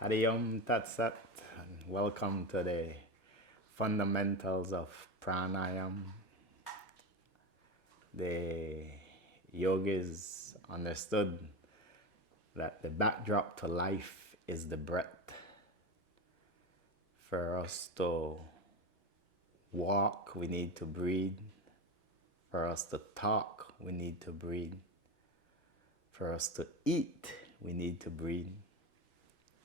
Hari Om Tat Sat, and welcome to the fundamentals of Pranayama. The yogis understood that the backdrop to life is the breath. For us to walk, we need to breathe. For us to talk, we need to breathe. For us to eat, we need to breathe.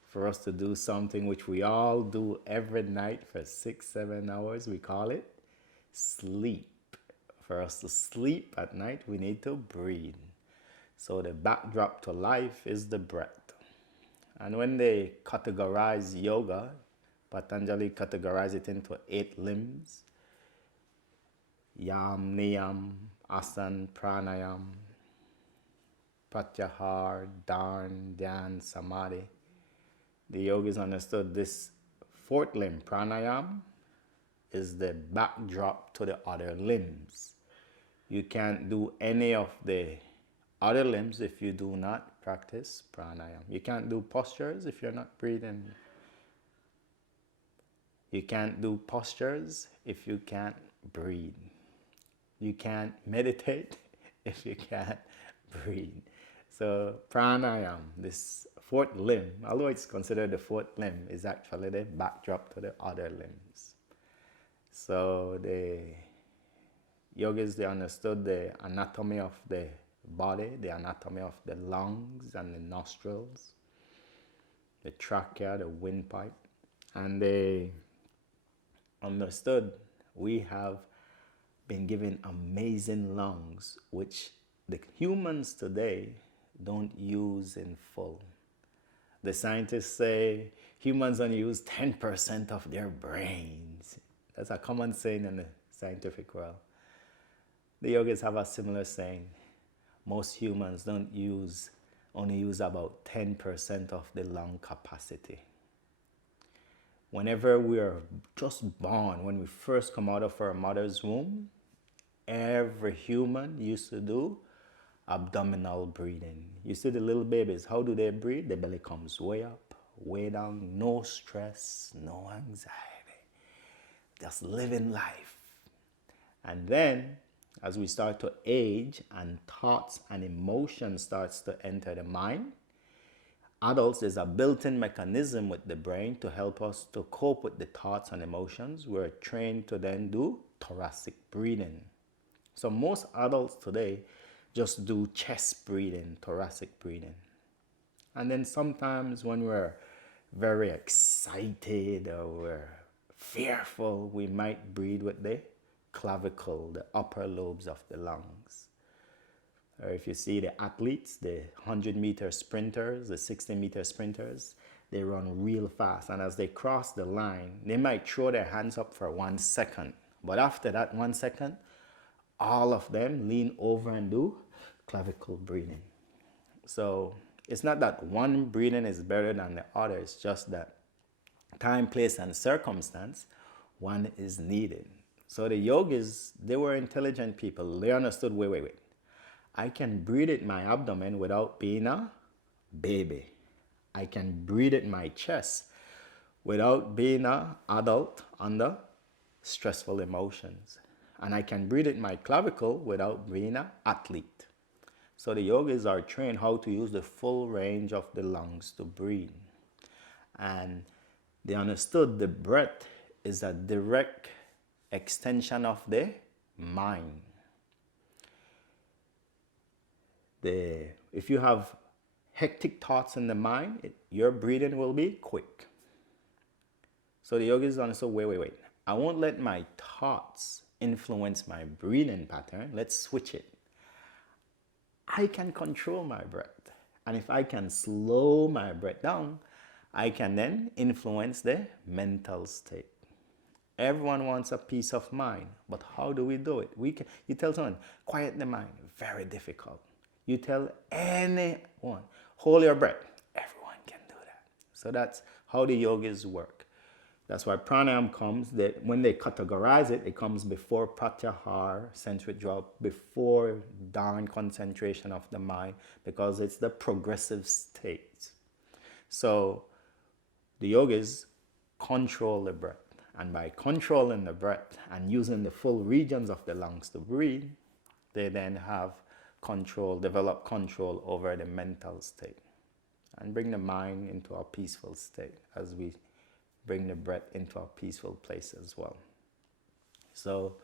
For us to do something which we all do every night for 6-7 hours, we call it sleep. For us to sleep at night, we need to breathe. So the backdrop to life is the breath. And when they categorize yoga, Patanjali categorized it into 8 limbs: Yam, Niyam, Asan, Pranayam, Pratyahar, Dharn, Dhyan, Samadhi. The yogis understood this 4th limb, Pranayama, is the backdrop to the other limbs. You can't do any of the other limbs if you do not practice pranayama. You can't do postures if you're not breathing. You can't do postures if you can't breathe. You can't meditate if you can't breathe. So pranayama, this 4th limb, although it's considered the 4th limb, is actually the backdrop to the other limbs. So the yogis, they understood the anatomy of the body, the anatomy of the lungs and the nostrils, the trachea, the windpipe, and they understood we have been given amazing lungs, which the humans today don't use in full. The scientists say humans only use 10% of their brains. That's a common saying in the scientific world. The yogis have a similar saying. Most humans only use about 10% of the lung capacity. Whenever we are just born, when we first come out of our mother's womb, every human used to do abdominal breathing. You see the little babies, how do they breathe? The belly comes way up, way down, no stress, no anxiety, just living life. And then as we start to age and thoughts and emotions starts to enter the mind, adults, there's a built-in mechanism with the brain to help us to cope with the thoughts and emotions. We're trained to then do thoracic breathing. So most adults today just do chest breathing, thoracic breathing. And then sometimes when we're very excited or we're fearful, we might breathe with the clavicle, the upper lobes of the lungs. Or if you see the athletes, the 100-meter sprinters, the 60-meter sprinters, they run real fast. And as they cross the line, they might throw their hands up for 1 second. But after that 1 second, all of them lean over and do clavicle breathing. So it's not that one breathing is better than the other. It's just that time, place, and circumstance, one is needed. So the yogis, they were intelligent people. They understood, wait. I can breathe in my abdomen without being a baby. I can breathe in my chest without being an adult under stressful emotions. And I can breathe in my clavicle without being an athlete. So the yogis are trained how to use the full range of the lungs to breathe. And they understood the breath is a direct extension of the mind. If you have hectic thoughts in the mind, your breathing will be quick. So the yogis understood, wait. I won't let my thoughts influence my breathing pattern. Let's switch it. I can control my breath. And if I can slow my breath down, I can then influence the mental state. Everyone wants a peace of mind, but how do we do it? You tell someone, quiet the mind, very difficult. You tell anyone, hold your breath, everyone can do that. So that's how the yogis work. That's why pranayama comes, that when they categorize it, it comes before pratyahar, sense withdrawal, before dharn, concentration of the mind, because it's the progressive state. So The yogis control the breath. And by controlling the breath and using the full regions of the lungs to breathe, they then have control, develop control over the mental state and bring the mind into a peaceful state as we bring the breath into a peaceful place as well. So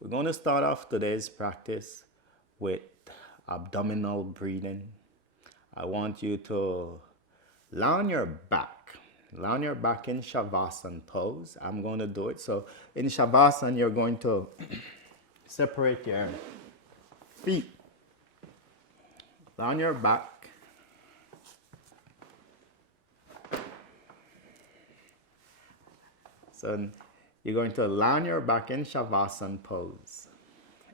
we're going to start off today's practice with abdominal breathing. I want you to lie on your back. Lie on your back in Shavasana pose. I'm going to do it. So in Shavasana, you're going to separate your feet. Lie on your back. So you're going to lie on your back in Shavasana pose.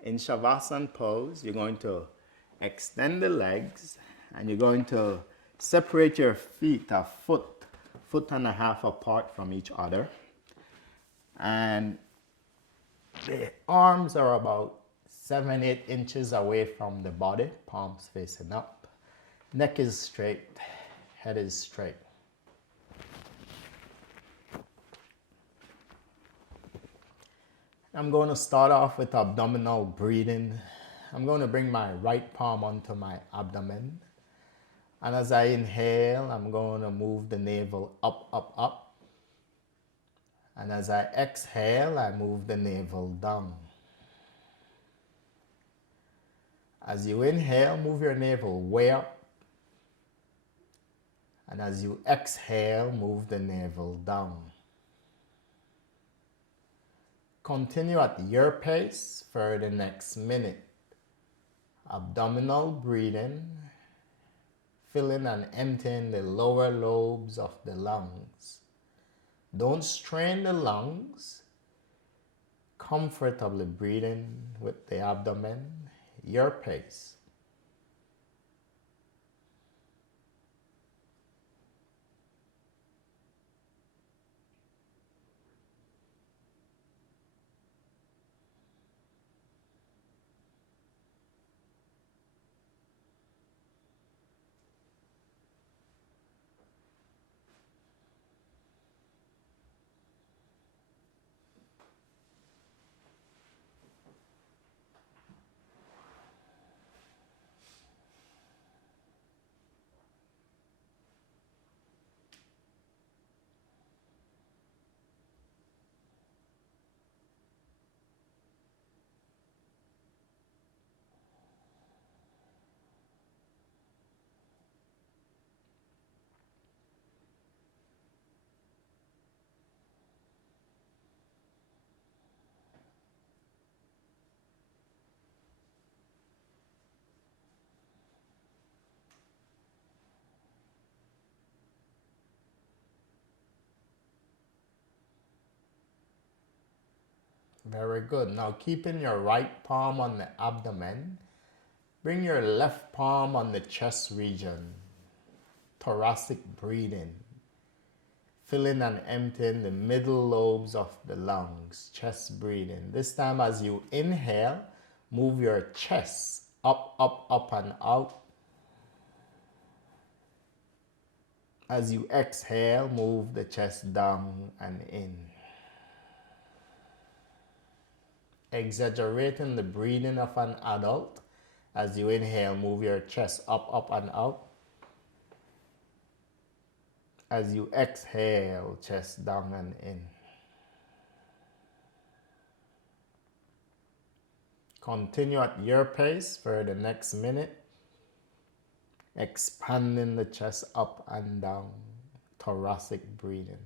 In Shavasana pose, you're going to extend the legs and you're going to separate your feet a foot and a half apart from each other. And the arms are about 7-8 inches away from the body, palms facing up. Neck is straight, head is straight. I'm going to start off with abdominal breathing. I'm going to bring my right palm onto my abdomen. And as I inhale, I'm going to move the navel up, up, up. And as I exhale, I move the navel down. As you inhale, move your navel way up. And as you exhale, move the navel down. Continue at your pace for the next minute. Abdominal breathing, filling and emptying the lower lobes of the lungs. Don't strain the lungs. Comfortably breathing with the abdomen, your pace. Very good. Now keeping your right palm on the abdomen, bring your left palm on the chest region. Thoracic breathing. Filling and emptying the middle lobes of the lungs. Chest breathing. This time as you inhale, move your chest up, up, up and out. As you exhale, move the chest down and in. Exaggerating the breathing of an adult. As you inhale, move your chest up, up and out. As you exhale, chest down and in. Continue at your pace for the next minute. Expanding the chest up and down. Thoracic breathing.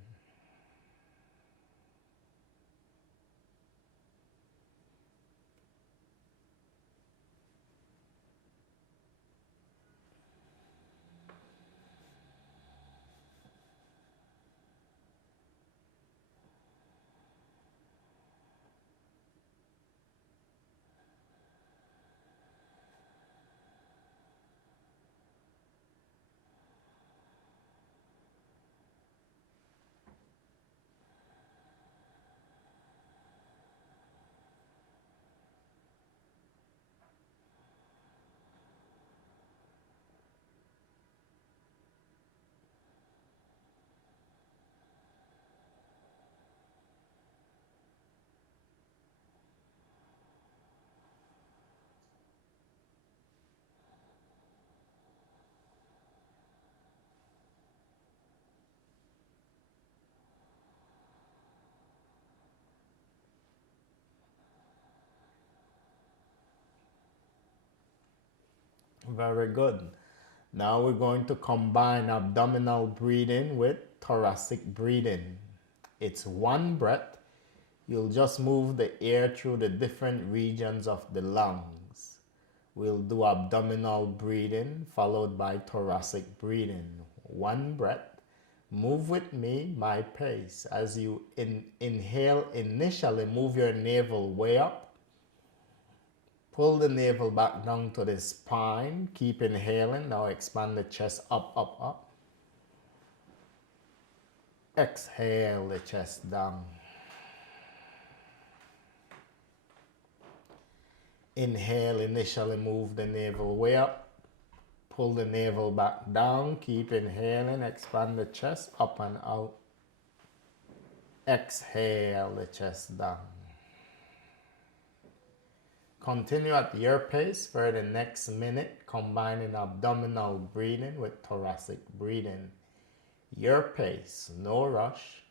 Very good. Now we're going to combine abdominal breathing with thoracic breathing. It's one breath. You'll just move the air through the different regions of the lungs. We'll do abdominal breathing followed by thoracic breathing. One breath. Move with me, my pace. As you inhale, initially move your navel way up. Pull the navel back down to the spine. Keep inhaling. Now expand the chest up, up, up. Exhale the chest down. Inhale, initially move the navel way up. Pull the navel back down. Keep inhaling. Expand the chest up and out. Exhale the chest down. Continue at your pace for the next minute, combining abdominal breathing with thoracic breathing. Your pace, no rush.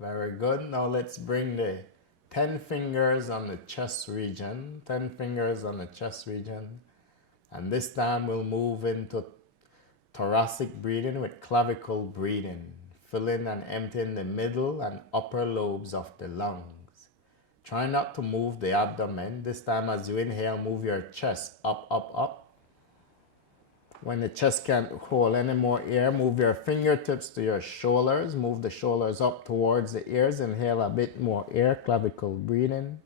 Very good. Now let's bring the 10 fingers on the chest region. 10 fingers on the chest region. And this time we'll move into thoracic breathing with clavicle breathing, filling and emptying the middle and upper lobes of the lungs. Try not to move the abdomen. This time as you inhale, move your chest up, up, up. When the chest can't hold any more air, move your fingertips to your shoulders. Move the shoulders up towards the ears. Inhale a bit more air, clavicle breathing.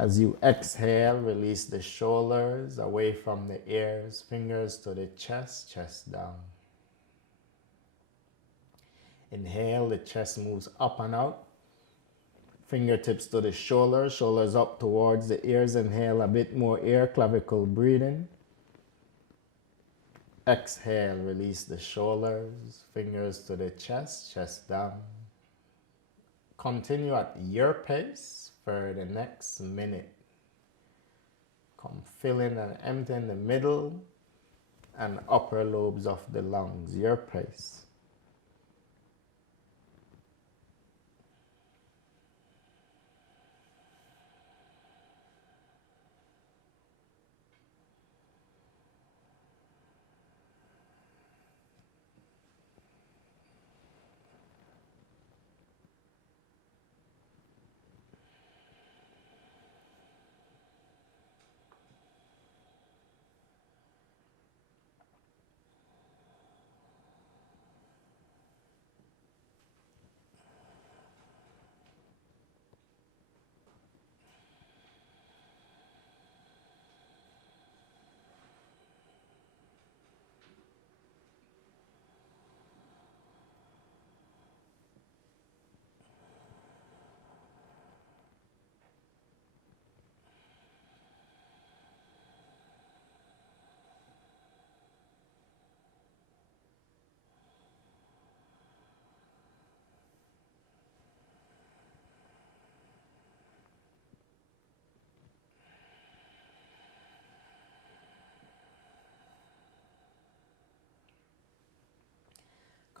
As you exhale, release the shoulders away from the ears, fingers to the chest, chest down. Inhale, the chest moves up and out. Fingertips to the shoulders, shoulders up towards the ears. Inhale a bit more air, clavicle breathing. Exhale, release the shoulders, fingers to the chest, chest down. Continue at your pace for the next minute. Come filling and emptying the middle and upper lobes of the lungs, your pace.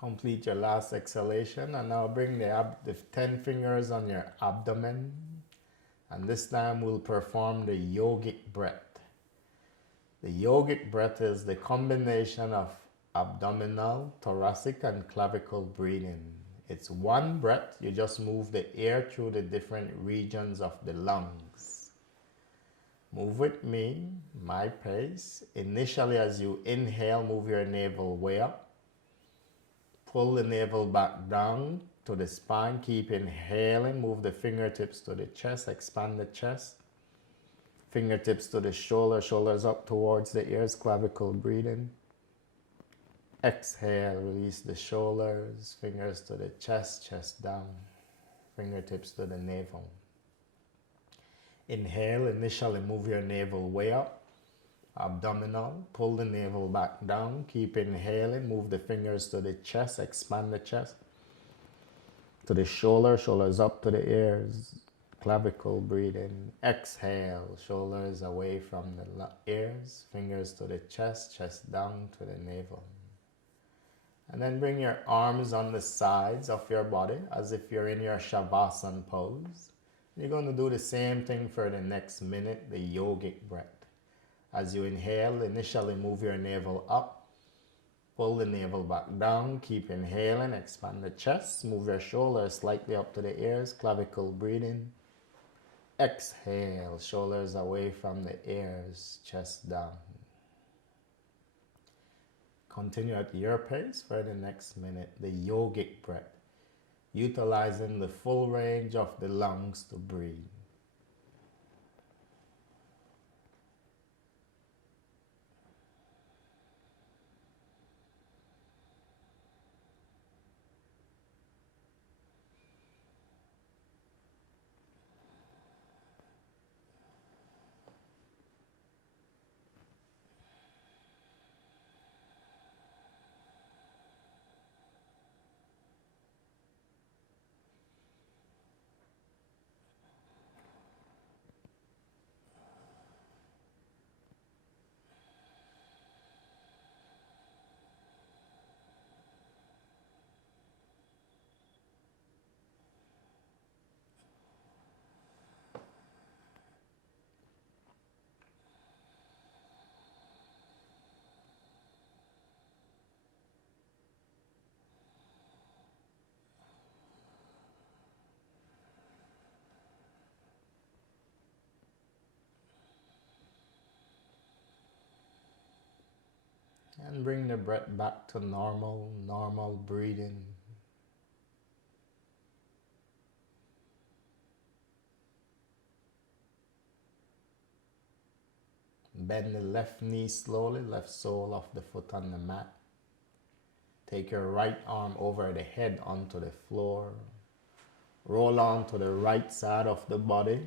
Complete your last exhalation, and now bring the 10 fingers on your abdomen, and this time we'll perform the yogic breath. The yogic breath is the combination of abdominal, thoracic, and clavicle breathing. It's one breath, you just move the air through the different regions of the lungs. Move with me, my pace. Initially, as you inhale, move your navel way up. Pull the navel back down to the spine. Keep inhaling. Move the fingertips to the chest. Expand the chest. Fingertips to the shoulder. Shoulders up towards the ears. Clavicle breathing. Exhale. Release the shoulders. Fingers to the chest. Chest down. Fingertips to the navel. Inhale. Initially move your navel way up. Abdominal, pull the navel back down, keep inhaling, move the fingers to the chest, expand the chest, to the shoulder, shoulders up to the ears, clavicle breathing. Exhale, shoulders away from the ears, fingers to the chest, chest down to the navel. And then bring your arms on the sides of your body as if you're in your Shavasana pose. You're going to do the same thing for the next minute, the yogic breath. As you inhale, initially move your navel up, pull the navel back down, keep inhaling, expand the chest, move your shoulders slightly up to the ears, clavicle breathing. Exhale, shoulders away from the ears, chest down. Continue at your pace for the next minute, the yogic breath, utilizing the full range of the lungs to breathe. And bring the breath back to normal breathing. Bend the left knee slowly, left sole of the foot on the mat. Take your right arm over the head onto the floor. Roll on to the right side of the body.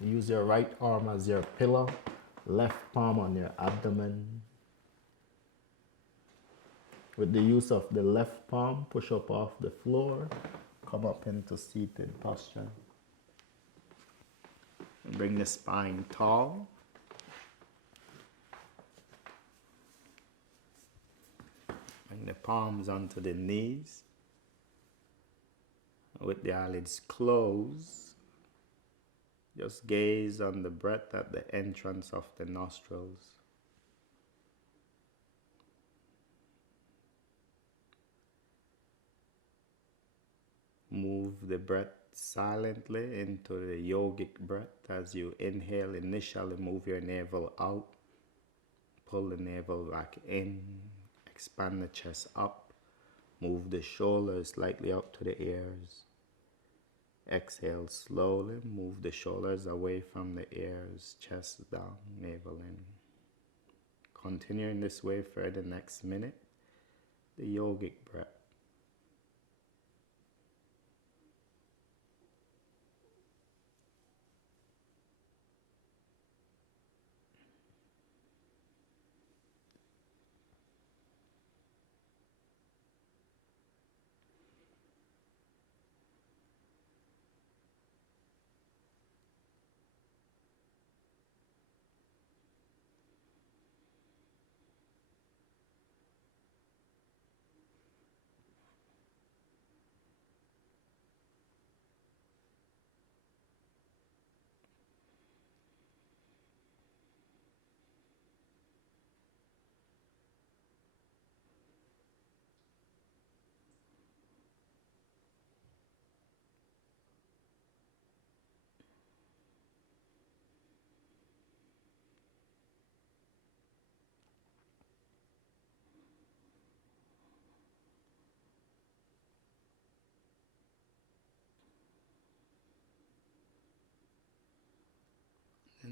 Use your right arm as your pillow, left palm on your abdomen. With the use of the left palm, push up off the floor, come up into seated posture. Bring the spine tall. Bring the palms onto the knees. With the eyelids closed, just gaze on the breath at the entrance of the nostrils. Move the breath silently into the yogic breath. As you inhale, initially move your navel out, pull the navel back in, expand the chest up, move the shoulders slightly up to the ears. Exhale slowly, move the shoulders away from the ears, chest down, navel in. Continue in this way for the next minute, the yogic breath.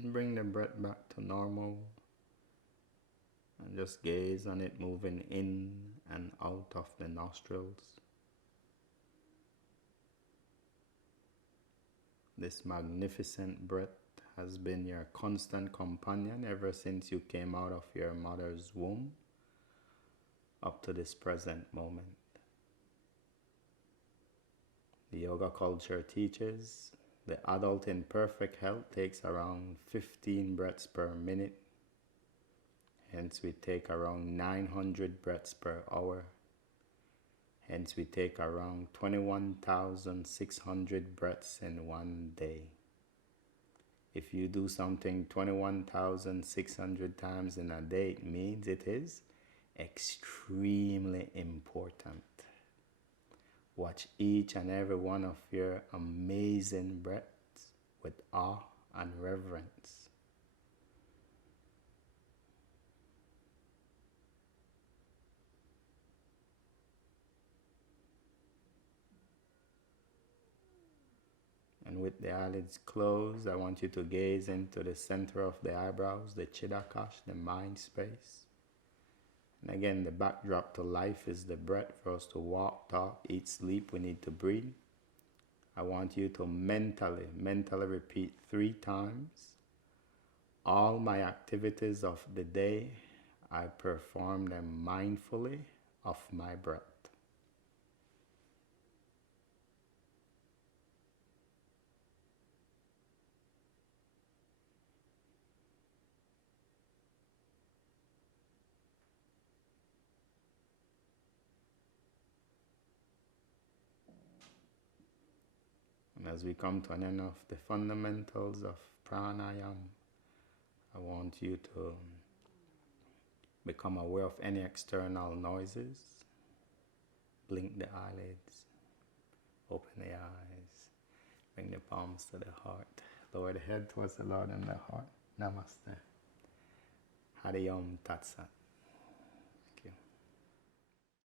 And bring the breath back to normal. And just gaze on it moving in and out of the nostrils. This magnificent breath has been your constant companion ever since you came out of your mother's womb up to this present moment. The yoga culture teaches the adult in perfect health takes around 15 breaths per minute. Hence we take around 900 breaths per hour. Hence we take around 21,600 breaths in one day. If you do something 21,600 times in a day, it means it is extremely important. Watch each and every one of your amazing breaths with awe and reverence. And with the eyelids closed, I want you to gaze into the center of the eyebrows, the Chittakash, the mind space. And again, the backdrop to life is the breath. For us to walk, talk, eat, sleep, we need to breathe. I want you to mentally repeat 3 times. All my activities of the day, I perform them mindfully of my breath. And as we come to an end of the fundamentals of pranayama, I want you to become aware of any external noises. Blink the eyelids, open the eyes, bring the palms to the heart, lower the head towards the Lord and the heart. Namaste. Hari Om Tat Sat.